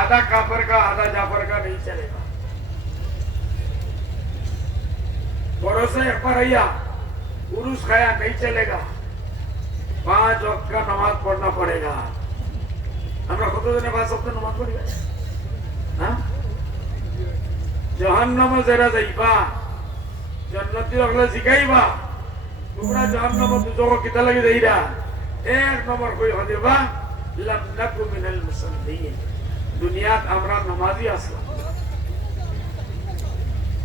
आधा काफर का आधा जाफर का नहीं चलेगा भरोसे परैया पुरुष खाया नहीं चलेगा पांच वक्त का नमाज पढ़ना पड़ेगा আমরা কতজনে পাঁচ সপ্তাহ নমাজ পড়ি ভাই? হ্যাঁ জহান্নামে যারা যাইবা জন্নতি হলে শিখাইবা তোমরা জহান্নামে দুজক কিতা লাগি যাইরা এক নম্বর কই হদিবা লাম নাকু মিনাল মুসাল্লিন দুনিয়াত আমরা নামাজি আসলাম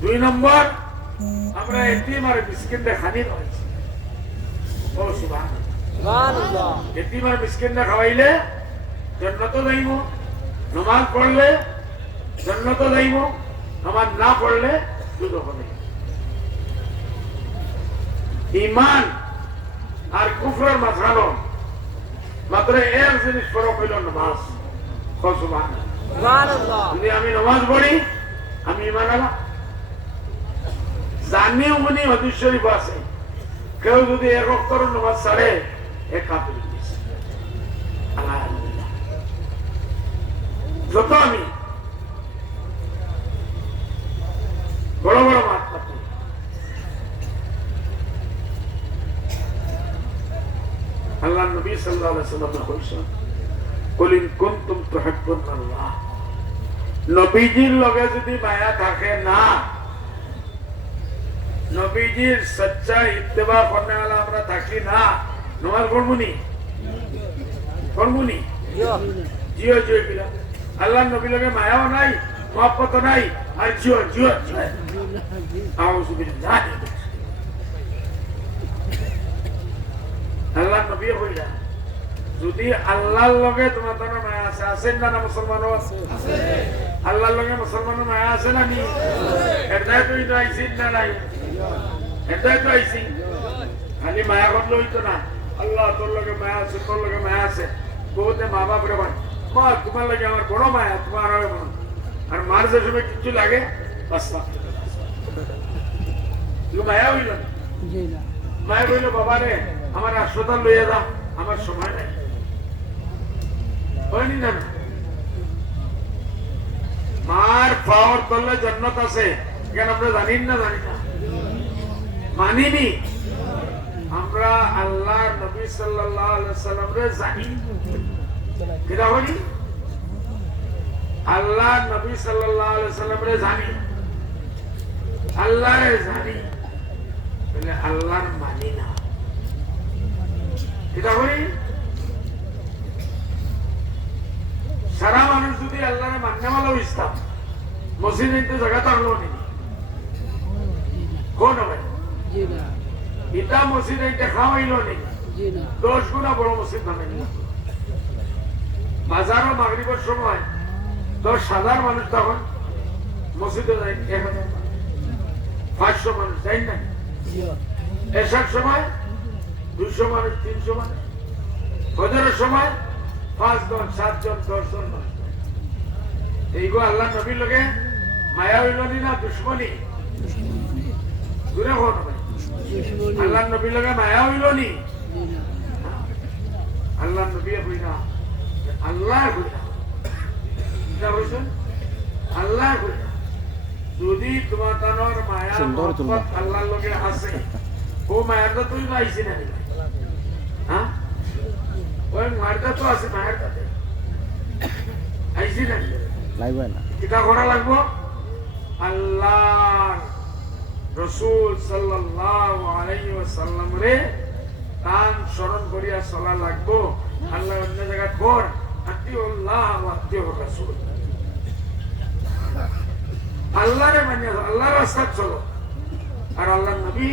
দুই নম্বর আমরা এতিম আর মিসকিনরে খানি রয়েছি ও সুবহানাল্লাহ। এতিম আর মিসকিনরে খাওয়াইলে জন্নত যাইব নমাজ পড়লে জন্নত যাইব নমাজ না পড়লে দুদক যাইব ইমান আর কুফরের মাঝখানো মাত্র এক জিনিস ফরক হইল নামাজ। সুবহান যদি আমি নামাজ পড়ি, আমি ইমান আলা জানি উনি হদিস শরীফ আছে, কেউ যত আমি বড় বড় পাতি আল্লাহ নবী সাল্লাল্লাহু আলাইহি ইন কুনতুম তুহিব্বুন আল্লাহ নবীজির লগে যদি মায়া থাকে না। নবীজির সচ্চা ইত্তেবা করনে वाला আমরা থাকি না। নমাজ পড়বনি পড়বনি জিও। আল্লাহ নবী লগে মায়াও নাই মহব্বত নাই আর জিও জিও আউযু বিল্লাহি আল্লাহ নবী কইলা যদি আল্লাহর লগে তোমার তোর মায়া আছে আছেন না না মুসলমানও? আছে। আল্লাহর লগে মুসলমানের মায়া আছে না নি? এটাই তুই তো আইসিন না নাই? এটাই তো আইসি খালি মায়া করলে হইতো না। আল্লাহ তোর লগে মায়া আছে তোর লগে মায়া আছে। বহুতে মা বাপ রে মা তোমার লাগে আমার বড় মায়া তোমার আর মা আর মার যে সময় কিছু লাগে বাস্তা মায়া হইল মায়া কইল বাবা রে আমার হাসপাতাল লইয়া যা আমার সময় নাই। হয়নি না। মার পাওয়ার তলে জন্নত আছে। কেন আমরা জানি না জানি না। মানিনি। আমরা আল্লাহ নবী সাল্লাল্লাহু আলাইহি সাল্লাম রে জানি। হনি আল্লাহ নবী সাল্লাল্লাহু সাল্লাম রে জানি। আল্লাহ রে জানি। বলে আল্লাহর মানি না। হই সারা মানুষ যদি আল্লাহরে মান্য ভালো ইসলাম মসজিদে তো জায়গা থাকল নি? কোন হবে? ইটা মসজিদে দেখা হইল নি? দশ গুণা বড় মসজিদ নামে বাজারও মাগরিবের সময় দশ হাজার মানুষ তখন মসজিদে যায় এক হাজার পাঁচশো মানুষ যাই না? এসার সময় দুশো মানুষ তিনশো মানুষ। হজরের সময় পাঁচ জন সাতজন দশ জন মানুষ। এইগো আল্লাহ নবীর লগে মায়া হইল না দুশ্মনী? দূরে হন আল্লাহ নবীর লগে মায়া হইল নি? আল্লাহ নবী হই না আল্লাহ হই না আল্লাহ হই না যদি তোমার তানোর মায়া। আল্লাহর লগে আছে ও মায়াটা তুই পাইছি না। ওই মায়েরটা তো আছে মায়ের কাছে। আইসি না লাগবে না। করা লাগবো? আল্লাহ রসুল সাল্লাল্লাহু আলাইহি ওয়াসাল্লাম রে তান স্মরণ করিয়া চলা লাগবো। আল্লাহ অন্য জায়গা কর আত্মীয়ুল্লাহ ওয়া আত্মীয়ুর রাসূল। আল্লাহরে মানে আল্লাহর রাস্তা চলো। আর আল্লাহ নবী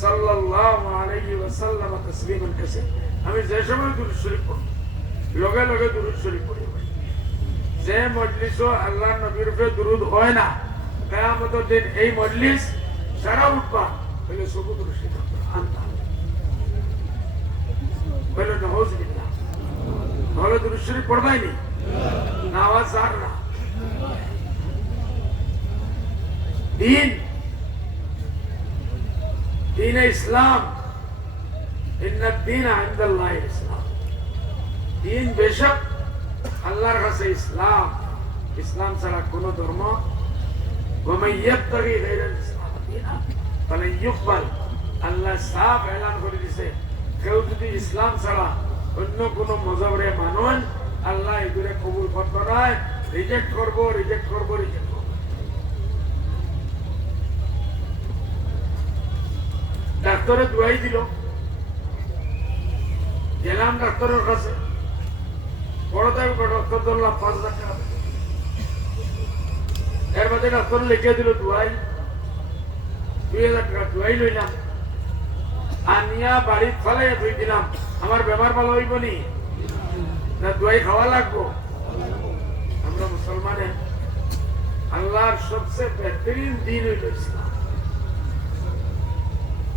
সাল্লাল্লাহু আলাইহি ওয়াসাল্লাম তাসলিমান কাছে আমি যে সময় দুরূদ শরীফ পড়ি, লগে লগে দুরূদ শরীফ পড়ি যে মজলিস আল্লাহ নবীর উপরে দুরুদ হয় না, কেয়ামতের দিন এই মজলিস সারা উঠবা, বলে সবুজ রশিদ আনতা বলে নহজ তাহলে দুরুদ শরীফ পড়বাই নি? না আওয়াজ জার না। দিন। দিন ইসলাম ইসলাম দিন বেশক আল্লাহ আল্লাহর কাছে ইসলাম ইসলাম ছাড়া কোন ধর্ম আল্লাহ সাফ এলান করে দিছে কেউ যদি ইসলাম ছাড়া অন্য কোন মজবরে মানুন আল্লাহ এগুলো কবুল করতো নয় রিজেক্ট করব রিজেক্ট করব রিজেক্ট ডাক্তারে দুয়াই দিল। গেলাম ডাক্তারের কাছে। বড় দাবি ডক্টর ধরলাম, পাঁচ হাজার টাকা এর মধ্যে ডাক্তার লিখে দিল, দুয়াই। দুই হাজার টাকা দুয়াই লইলাম। আনিয়া বাড়ির ফলাইয়া ধুই দিলাম। আমার বেমার ভালো হইব নি? না, দুয়াই খাওয়া লাগবো? আমরা মুসলমানে আল্লাহর সবচেয়ে বেহতরিন দিন হইল ইসলাম।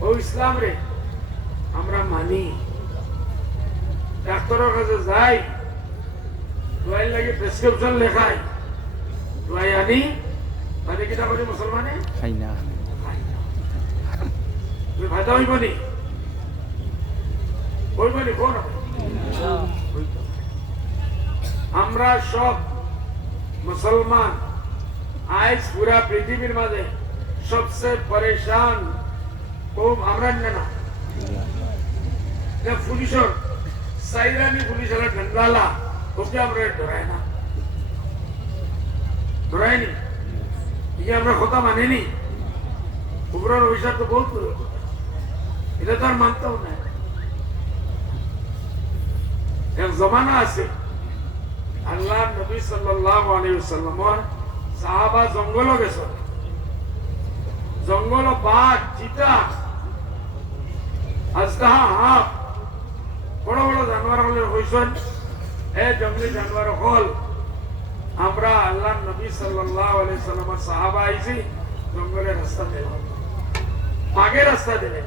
ও ইসলাম রে, আমরা মানি। ডাক্তারের কাছে যাই দোয়াই লাগে প্রেসক্রিপশন লেখাই দোয়াই আনি মানে কিটা করি মুসলমানে খাই না। তুই ফায়দা হইব নি? হইব নি কোন আমরা সব মুসলমান আজ পুরা পৃথিবীর মাঝে সবচেয়ে পরেশান খুব আমরা না। যে পুলিশের সাইরানি পুলিশের ঠান্ডালা ওকে আমরা ডরাই না ডরাইনি ইয়ে আমরা কথা মানিনি উপরের অভিশাপ তো বহুত দূরের কথা। এটা তো আর মানতেও না এক জমানা আছে আল্লাহ নবী সাল্লাল্লাহু আলাইহি ওয়াসাল্লামর সাহাবা জঙ্গল গেছে জঙ্গল বাঘ চিতা আজদাহা হাঁপ বড় বড় জানোয়ার হলে হইছেন। এ জঙ্গলি জানোয়ার হল আমরা আল্লাহ নবী আলাইহি সাল্লামের সাহাবা আইছি, জঙ্গলের রাস্তা দিল বাঘের রাস্তা দিলে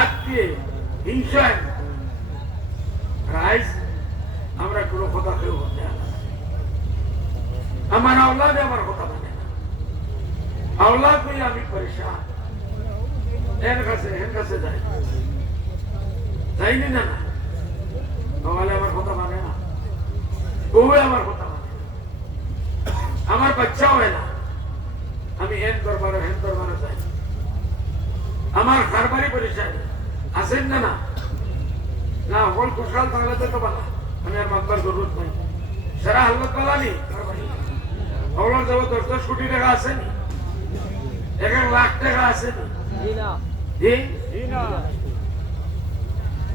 আত্মীয় হিংসায় রাইস আমরা কোনো কথা কেউ বলতে আমার আওলাদে আমার কথা মানে না। আওলাদ আমি পরেশান এর কাছে এর কাছে যাই। যাইনি না না। তাহলে আমার কথা মানে না। বউ আমার কথা মানে আমার বাচ্চা হয় না। আমি হেন দরবারে হেন দরবারে যাই। আমার কারবারি পরিচয় আছেন না না? না হল খুশহাল তাহলে তো তো বালা আমি আর মাতবার জরুরত নাই। সারা হাল্লত বালা নি হলার দশ দশ কোটি টাকা আছে এক লাখ টাকা আছে নি।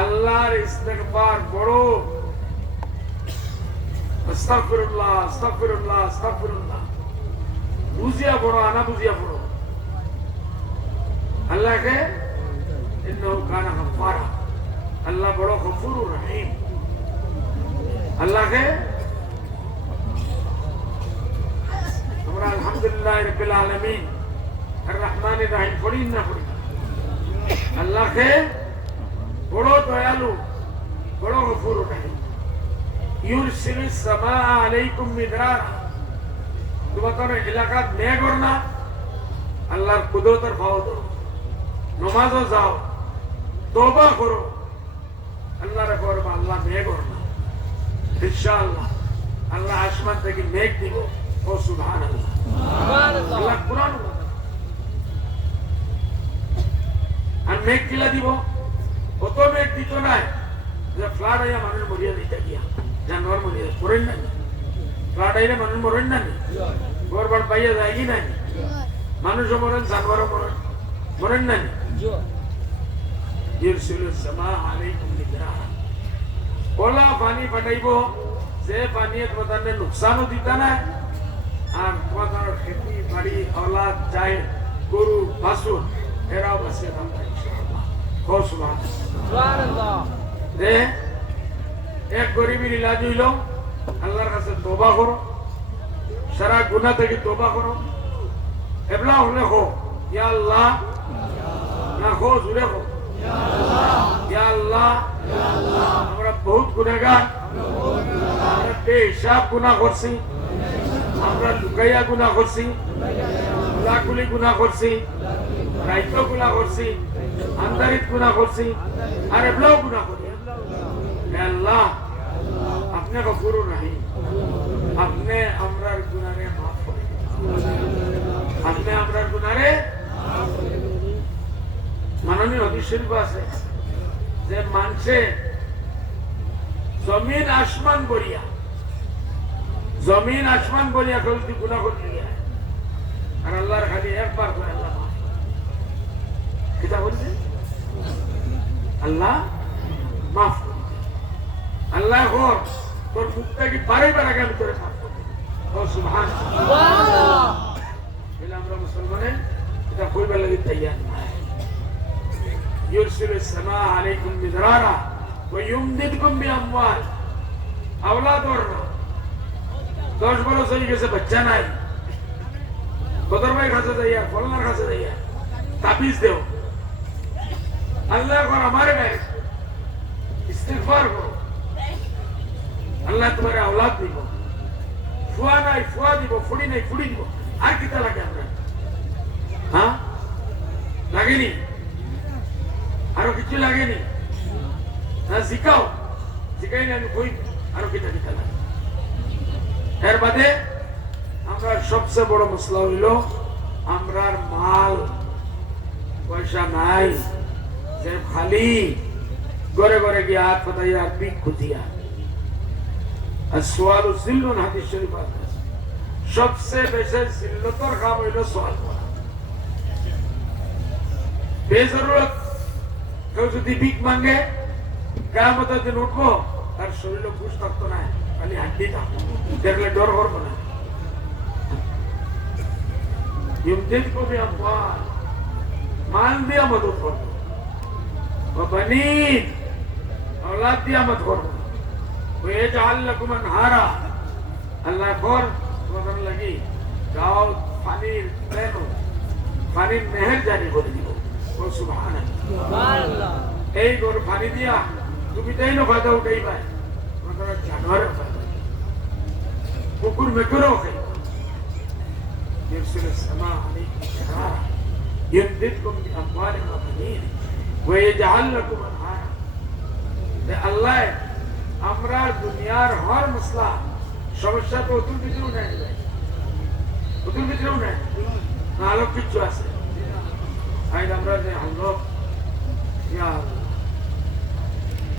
আল্লাহর ইস্তেগফার বড় আস্তাগফিরুল্লাহ আস্তাগফিরুল্লাহ আস্তাগফিরুল্লাহ। বুঝিয়া বড় আনা বুঝিয়া বড় আল্লাহকে ইন্নাহু কানা গাফফারা। আল্লাহ বড় গফুরুর রহিম। আল্লাহকে আমরা আলহামদুলিল্লাহ রাব্বিল আলামিন, আর রহমানির রহিম পড়ি না পড়ি আল্লাহকে বড় দয়ালু বড় গফুর রহিম। ইউরসিলু সামা আলাইকুম মিদরারা। তোমাদের এলাকাত মেঘর না আল্লাহর কুদরতের পাও ধরো। নমাজও যাও তোবা করো। আল্লাহর করবা আল্লাহ মেঘর না। ইনশাআল্লাহ আল্লাহ আসমান থেকে মেঘ দিব। ও সুবহানাল্লাহ। আল্লাহ কোরআন। আর মেঘ কিলা দিব? দিত নাই। ফ্লাড আইয়া মানুষ মরিয়া দিতে গিয়া। জানোয়ার মরিয়া মরেন না ফ্লাড আইলে মানুষ মরেন না ঘর বার পাইয়া যায় কি নাই। মানুষও মরেন, জানোয়ারও মরেন। মরেন না ইরসিলু সামা আলাইকুম মিদরারা ওলা পানি পাঠাইব। যে পানিয়ে তোমাদের নুকসানও দিতা না আর তোমাদের খেতি বাড়ি অলাদ চাই গরু বাসুন এরাও বাসে ইনশাআল্লাহ দে, এক গরিবের ইলাজ হইল আল্লাহর কাছে তোবা করো, সারা গুণা থেকে তোবা করো। এবলা হলে হো, ইয়া না হো, জুড়ে হো। আমরা বহুত গুণাগার আমরা বেহিসাব গুণা করছি। আমরা লুকাইয়া গুণা করছি। গুলাগুলি গুণা করছি। রাইত গুণা করছি আন্দারিত গুণা করছি, আর এবলাও গুণা করি আল্লাহ আপনি গফুরু নাহি আপনি আমরার গুনারে মাফ করে আপনি আমরার গুনারে মাননীয় শরীফ আছে। যে মানছে, জমিন আসমান বলিয়া জমিন আসমান বলিয়া কেউ গুণা করতে আর আল্লাহর খালি একবার করে আল্লাহ মাফ করে। কিতা বলছে আল্লাহ মাফ করে দেয়। আল্লাহ হোক তোর মুখটা কি বারে বার আগে আমি তোরে মাফ করে দেব। ও সুবহান বলে আমরা মুসলমানের এটা কইবার লাগি তৈয়ার নাই يرسل السماء عليكم مدرارا ويمددكم بأموال أولاد ورنا দশ বছর হয়ে গেছে বাচ্চা নাই কদর ভাই কাছে যাইয়া ফলনার কাছে যাইয়া তাবিজ দেও আল্লাহ এখন আমার গায়ে ইস্তিগফার করো। আল্লাহ তোমার আওলাদ দিব। ফুয়া নাই, ফুয়া দিব, ফুড়ি নাই, ফুড়ি দিব। আর কিতা লাগে আমরা হ্যাঁ? লাগেনি? আরও কিছু লাগেনি? না শিখাও শিখাই না, আমি কই? আরও কিতা কিতা লাগে। এর বাদে আমরা সবচেয়ে বড় মশলা হইল আমরার মাল। পয়সা নাই। যে খালি গড়ে গড়ে গিয়ে হাত ফাতাইয়া আর পিঠ খুঁজিয়া। আর সোয়াল উসিল্লুন হাদিস শরীফ সবচেয়ে বেশি জিল্লতর কাম হইল সোয়াল করা বেজরুরত কেউ যদি ভিক মাঙ্গে কেমতের দিন উঠবো, তার শরীরে ঘুষ থাকতো না, খালি হাড্ডি থাকতো। দেখলে ডর করব না। মাল দিয়া মদত করব وبنين اولاد দিয়া মত করবো ويجعل لكم انهارا আল্লাহ কর তোমাদের লাগি যাও পানির প্লেন পানির মেহের জারি করে দিব ও সুবহান এই গরু পানি দিয়া তুমি তাই না ফায়দা উঠাই পাই তোমাদের জানোয়ারের ফায়দা কুকুর মেকুরও খাই يرسل السماء عليكم شرارا يمددكم بأموال وبنين আল্লাহ, আমরা দুনিয়ার হর মশলা, সমস্যা তো অতুল কিছু নেই অতুল কিছু নেই? আলোক কিচ্ছু আছে। আমরা যে আল্লাহ।